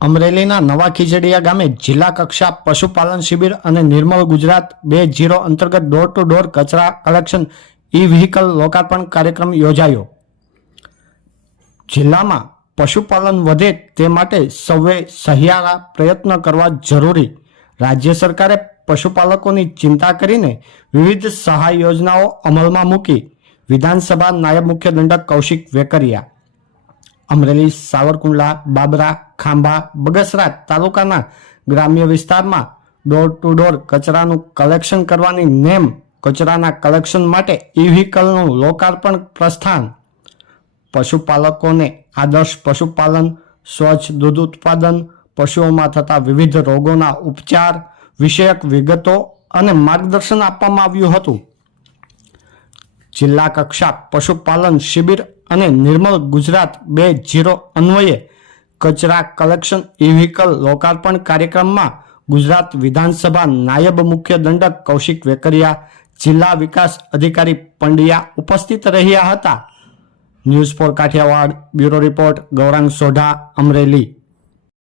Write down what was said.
અમરેલીના નવા ખીજડીયા ગામે જિલ્લા કક્ષા પશુપાલન શિબિર અને નિર્મળ ગુજરાત બે જીરો અંતર્ગત ડોર ટુ ડોર કચરા કલેક્શન ઈ વ્હીકલ લોકાર્પણ કાર્યક્રમ યોજાયો. જિલ્લામાં પશુપાલન વધે તે માટે સૌએ સહિયારા પ્રયત્ન કરવા જરૂરી. રાજ્ય સરકારે પશુપાલકોની ચિંતા કરીને વિવિધ સહાય યોજનાઓ અમલમાં મૂકી વિધાનસભા નાયબ મુખ્ય દંડક કૌશિક વેકરિયા અમરેલી, સાવરકુંડલા, બાબરા, ખાંભા, બગસરા તાલુકાના ગ્રામ્ય વિસ્તારમાં ડોર ટુ ડોર કચરાનું કલેક્શન કરવાની નેમ કચરાના કલેક્શન માટે ઈ વ્હીકલનું લોકાર્પણ પ્રસ્થાન. પશુપાલકોને આદર્શ પશુપાલન, સ્વચ્છ દૂધ ઉત્પાદન, પશુઓમાં થતા વિવિધ રોગોના ઉપચાર વિષયક વિગતો અને માર્ગદર્શન આપવામાં આવ્યું હતું. જિલ્લા કક્ષા પશુપાલન શિબિર અને નિર્મલ ગુજરાત બે જીરો અન્વયે કચરા કલેક્શન ઈ વ્હીકલ લોકાર્પણ કાર્યક્રમમાં ગુજરાત વિધાનસભા નાયબ મુખ્ય દંડક કૌશિક વેકરિયા, જિલ્લા વિકાસ અધિકારી પંડ્યા ઉપસ્થિત રહ્યા હતા. News for Kathiawad, bureau report, Gaurang Sodha, Amreli.